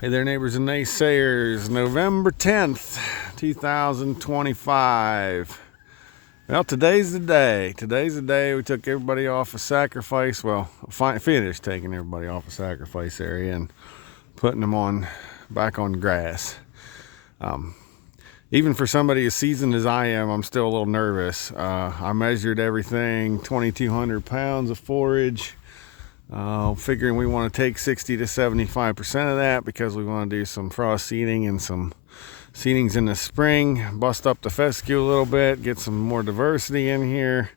Hey there, neighbors and naysayers. November 10th, 2025. Well, today's the day. Today's the day we took everybody off of sacrifice. Well, finished taking everybody off of sacrifice area and putting them on back on grass. Even for somebody as seasoned as I am, I'm still a little nervous. I measured everything, 2,200 pounds of forage. Figuring we want to take 60 to 75% of that because we want to do some frost seeding and some seedings in the spring, bust up the fescue a little bit, get some more diversity in here.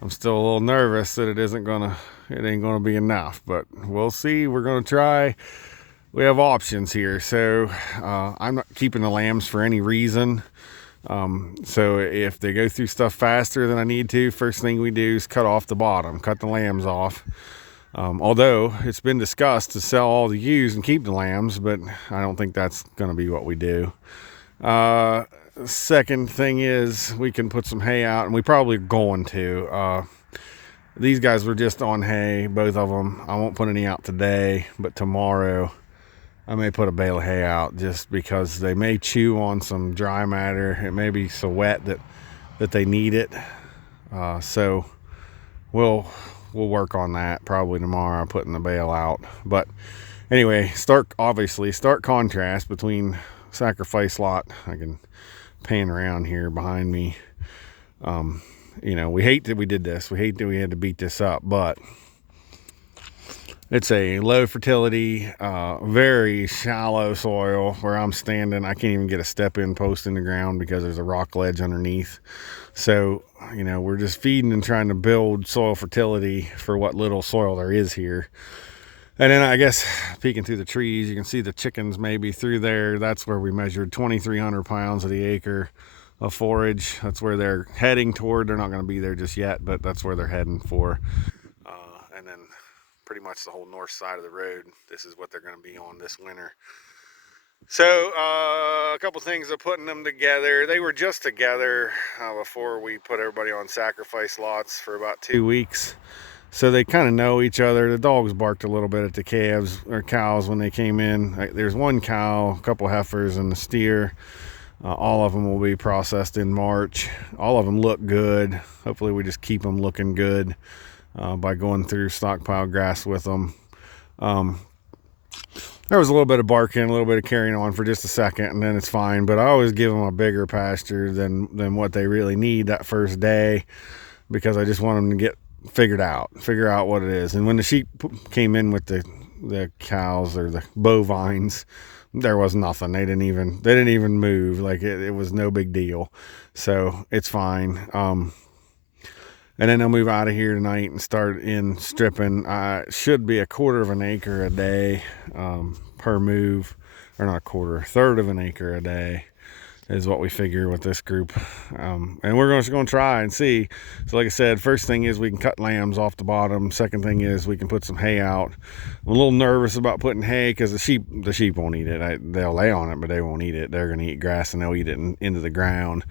I'm still a little nervous that it ain't gonna be enough, but we'll see. We're gonna try. We have options here, so I'm not keeping the lambs for any reason. So if they go through stuff faster than I need to, first thing we do is cut off the bottom, cut the lambs off. Although it's been discussed to sell all the ewes and keep the lambs, but I don't think that's going to be what we do. Second thing is we can put some hay out, and we probably are going to. These guys were just on hay, both of them. I won't put any out today, but tomorrow I may put a bale of hay out just because they may chew on some dry matter. It may be so wet that they need it. So we'll work on that probably tomorrow, putting the bale out. But anyway, stark contrast between sacrifice lot. I can pan around here behind me. We hate that we did this. We hate that we had to beat this up, but it's a low fertility, very shallow soil where I'm standing. I can't even get a step in post in the ground because there's a rock ledge underneath. So, we're just feeding and trying to build soil fertility for what little soil there is here. And then I guess peeking through the trees, you can see the chickens maybe through there. That's where we measured 2,300 pounds of the acre of forage. That's where they're heading toward. They're not going to be there just yet, but that's where they're heading for. And then pretty much the whole north side of the road, this is what they're going to be on this winter. So a couple things of putting them together. They were just together before we put everybody on sacrifice lots for about 2 weeks, so they kind of know each other. The dogs barked a little bit at the calves or cows when they came in. There's one cow, a couple heifers, and the steer. All of them will be processed in March. All of them look good. Hopefully we just keep them looking good by going through stockpiled grass with them. There was a little bit of barking, a little bit of carrying on for just a second, and then it's fine. But I always give them a bigger pasture than what they really need that first day, because I just want them to figure out what it is. And when the sheep came in with the cows or the bovines, there was nothing. They didn't even move. Like it was no big deal. So it's fine. And then I'll move out of here tonight and start in stripping. Should be a quarter of an acre a day per move, or not a quarter, a third of an acre a day is what we figure with this group. And we're just going to try and see. So like I said, first thing is we can cut lambs off the bottom. Second thing is we can put some hay out. I'm a little nervous about putting hay because the sheep won't eat it. They'll lay on it, but they won't eat it. They're going to eat grass, and they'll eat it into the ground.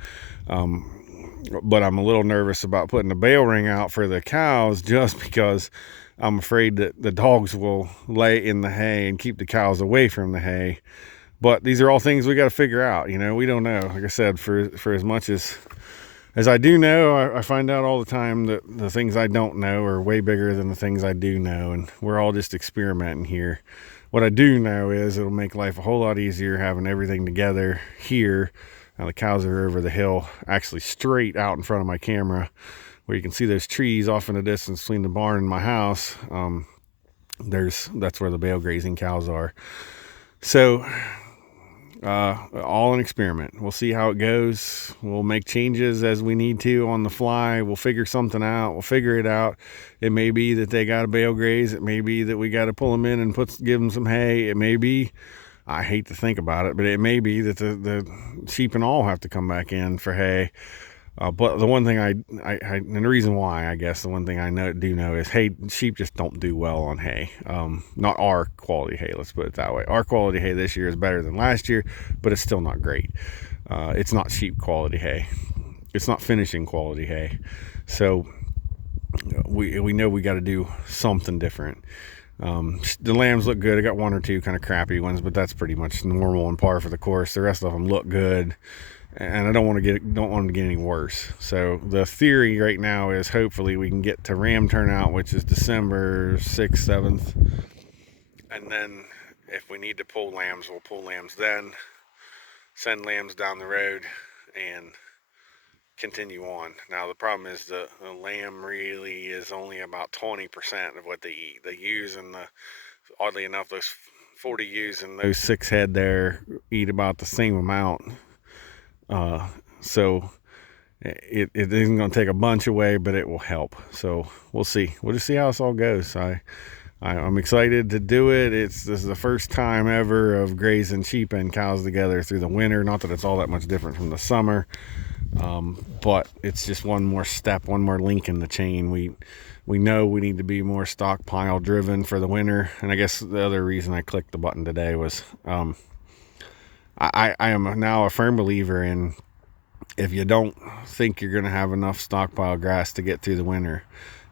But I'm a little nervous about putting a bale ring out for the cows, just because I'm afraid that the dogs will lay in the hay and keep the cows away from the hay. But these are all things we got to figure out. We don't know. Like I said, for as much as I do know, I find out all the time that the things I don't know are way bigger than the things I do know, and we're all just experimenting here. What I do know is it'll make life a whole lot easier having everything together here. Now the cows are over the hill, actually straight out in front of my camera, where you can see those trees off in the distance between the barn and my house. That's where the bale grazing cows are. So all an experiment. We'll see how it goes. We'll make changes as we need to on the fly. We'll figure something out. We'll figure it out. It may be that they got to bale graze. It may be that we got to pull them in and give them some hay. It may be, I hate to think about it, but it may be that the sheep and all have to come back in for hay. But the one thing and the reason why, I guess, the one thing I do know is sheep just don't do well on hay. Not our quality hay, let's put it that way. Our quality hay this year is better than last year, but it's still not great. It's not sheep quality hay. It's not finishing quality hay. So we know we got to do something different. The lambs look good. I got one or two kind of crappy ones, but that's pretty much normal and par for the course. The rest of them look good, and I don't want them to get any worse. So the theory right now is hopefully we can get to ram turnout, which is December 6th, 7th, and then if we need to pull lambs, we'll pull lambs then, send lambs down the road, and continue on. Now the problem is the lamb really is only about 20% of what they eat. The ewes and oddly enough, those 40 ewes and those 6 head there eat about the same amount. So it isn't going to take a bunch away, but it will help. So we'll see. We'll just see how this all goes. I'm excited to do it. This is the first time ever of grazing sheep and cows together through the winter. Not that it's all that much different from the summer, but it's just one more step, one more link in the chain. We know we need to be more stockpile driven for the winter. And I guess the other reason I clicked the button today was I am now a firm believer in, if you don't think you're going to have enough stockpile grass to get through the winter,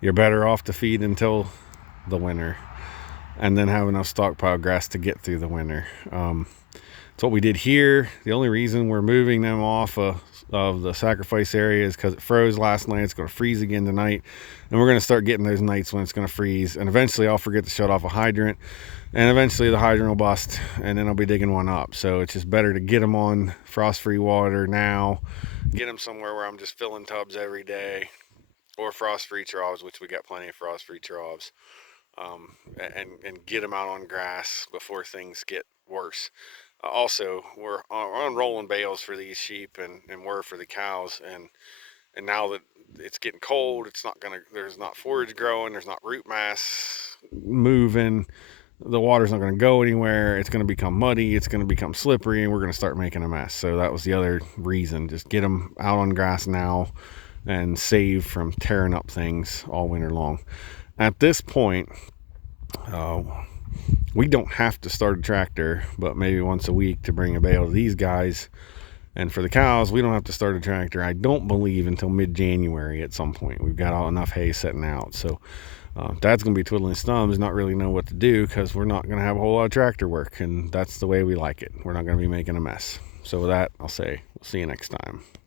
you're better off to feed until the winter and then have enough stockpile grass to get through the winter. It's what we did here. The only reason we're moving them off of the sacrifice area is because it froze last night. It's going to freeze again tonight, and we're going to start getting those nights when it's going to freeze, and eventually I'll forget to shut off a hydrant, and eventually the hydrant will bust, and then I'll be digging one up. So it's just better to get them on frost-free water now, get them somewhere where I'm just filling tubs every day, or frost-free troughs, which we got plenty of frost-free troughs, and get them out on grass before things get worse. Also, we're on rolling bales for these sheep, and we're for the cows, and now that it's getting cold, there's not forage growing, there's not root mass moving, the water's not going to go anywhere, it's going to become muddy, it's going to become slippery, and we're going to start making a mess. So that was the other reason. Just get them out on grass now and save from tearing up things all winter long. At this point, we don't have to start a tractor, but maybe once a week to bring a bale to these guys. And for the cows, we don't have to start a tractor, I don't believe, until mid-January at some point. We've got enough hay sitting out. So Dad's going to be twiddling his thumbs, not really know what to do, because we're not going to have a whole lot of tractor work, and that's the way we like it. We're not going to be making a mess. So with that, I'll say we'll see you next time.